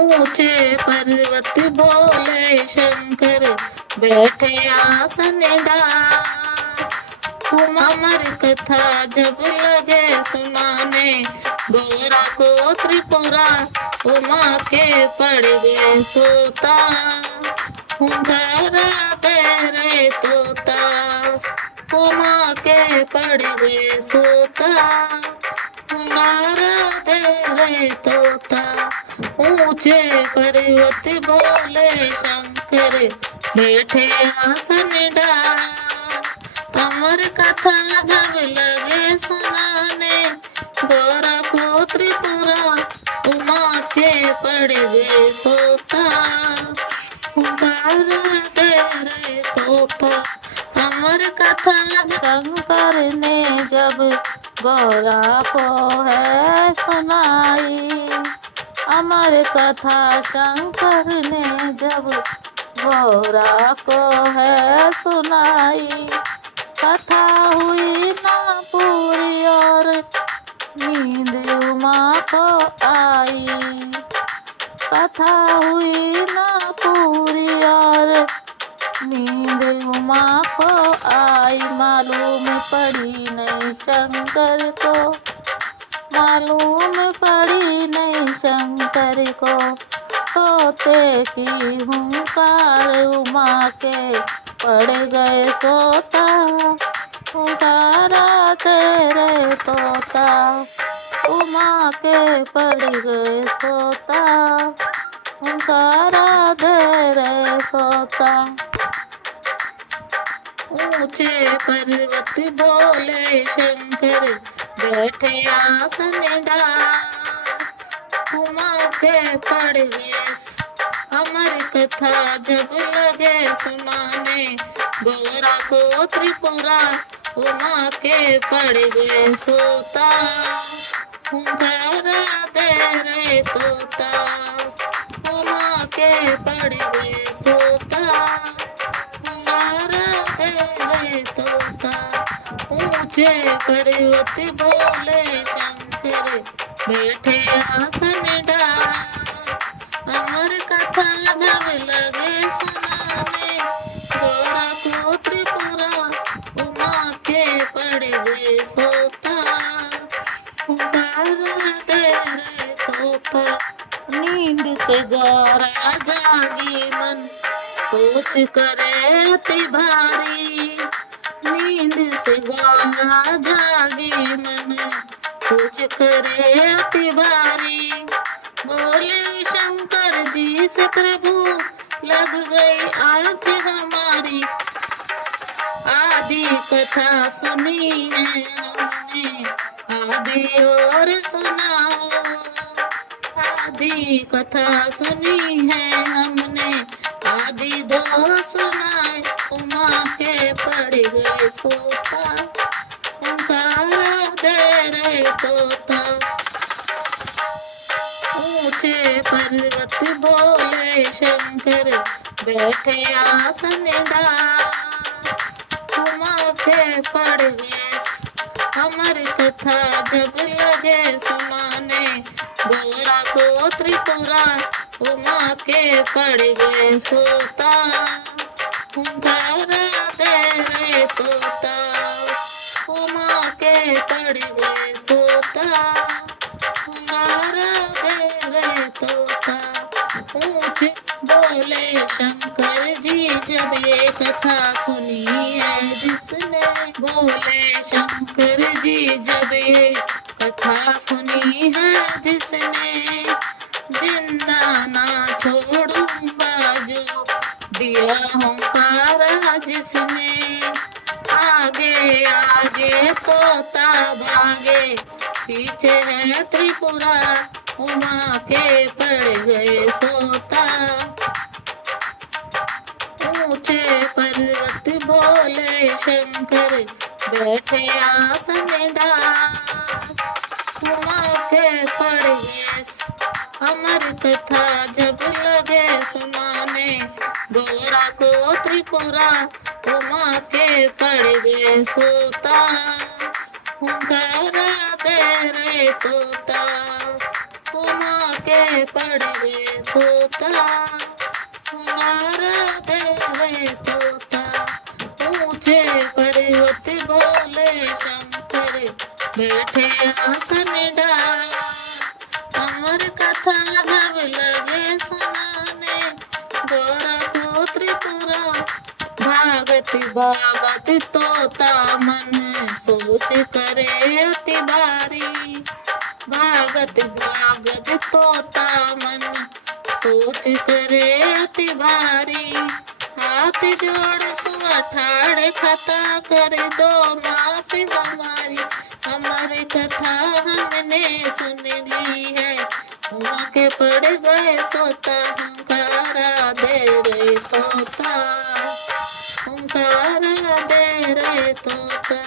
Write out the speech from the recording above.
ऊंचे पर्वत भोले शंकर बैठे आसन डार। अमर कथा जब लगे सुनाने गोरा को त्रिपुरा उमा के पड़ गए सोता। हुंकारा दे रे तोता उमा के पड़ गए सोता। हुंकारा दे रे तोता ऊंचे पर्वत भोले शंकर बैठे आसन डार। अमर कथा जब लगे सुनाने गोरा को त्रिपुरा उमा के पड़ गए सोता। दे रे तोता अमर कथा शंकर ने जब गौरा को है सुनाई। अमर कथा शंकर ने जब गौरा को है सुनाई। कथा हुई ना पूरी और नींद उमा को आई। कथा हुई ना पूरी और नींद उमा को आई। मालूम पड़ी नहीं शंकर को, मालूम पड़ी नहीं शंकर को तोते की हुंकार उमा के पड़ गए सोता। हुंकारा तेरे तोता उमा के पड़ गए सोता। हुंकारा दे रे सोता। ऊंचे पर्वत भोले शंकर बैठे आसन डार। उमा के पड़ गए अमर कथा जब लगे सुनाने गोरा को त्रिपुरा उमा के पड़ गए सोता। हुंकारा दे रे तोता उमा के पड़ गए सोता। हुंकारा दे रे तोता ऊंचे पर्वत भोले शंकर बैठे आसन डार। अमर कथा जब लगे सुनाने गोरा को त्रिपुरा उमा के पड़ गए सोता। हुंकारा दे रे तोता नींद से गौरा जागी मन सोच करे अति भारी। नींद से गौरा जागी मन सोच करे अति भारी। बोले शंकर जी से प्रभु लग गई आंख हमारी। आदि कथा सुनी है हमने आदि और सुनाओ। आदि कथा सुनी है हमने आदि दो सुनाए। उमा के पड़ गए सोता। हुंकारा दे रे तोता ऊंचे पर्वत भोले शंकर बैठे आसन डार। उमा के पड़ गए अमर कथा जब लगे सुनाने गोरा को त्रिपुरा उमा के पड़ गए सोता। हुंकारा दे रे तोता उमा के पड़ गए सोता। हुंकारा दे रे तोता ऊंचे बोले शंकर जी जब ये कथा सुनी है जिसने। बोले शंकर जी जब ये कथा सुनी है जिसने। जिंदा ना छोड़ूंगा जो दिया हुंकारा जिसने। आगे आगे तोता भागे पीछे है त्रिपुरा उमा के पड़ गए सोता। ऊंचे पर्वत भोले शंकर बैठे आसन डार। उमा के पड़ गए अमर कथा जब लगे सुनाने गोरा को त्रिपुरा उमा के पड़ गए सोता। हुंकारा दे रे तोता उमा के पड़ गए सोता, हुंगारा दे रे तोता। ऊंचे पर्वत भोले शंकर बैठे आसन डाल, अमर कथा जब लगे सुनाने, गोरा को त्रिपुरा भागत भागत तोता मन सोच करे अति बारी। भागत भागत तोता मन सोच करे अति भारी। हाथ जोड़ सुआ ठाड़ खता कर दो माफी हमारी, हमारी कथा हमने सुन ली है, उनके पड़ गए सोता। हुंकारा दे रे तोता, हुंकारा दे रे तोता।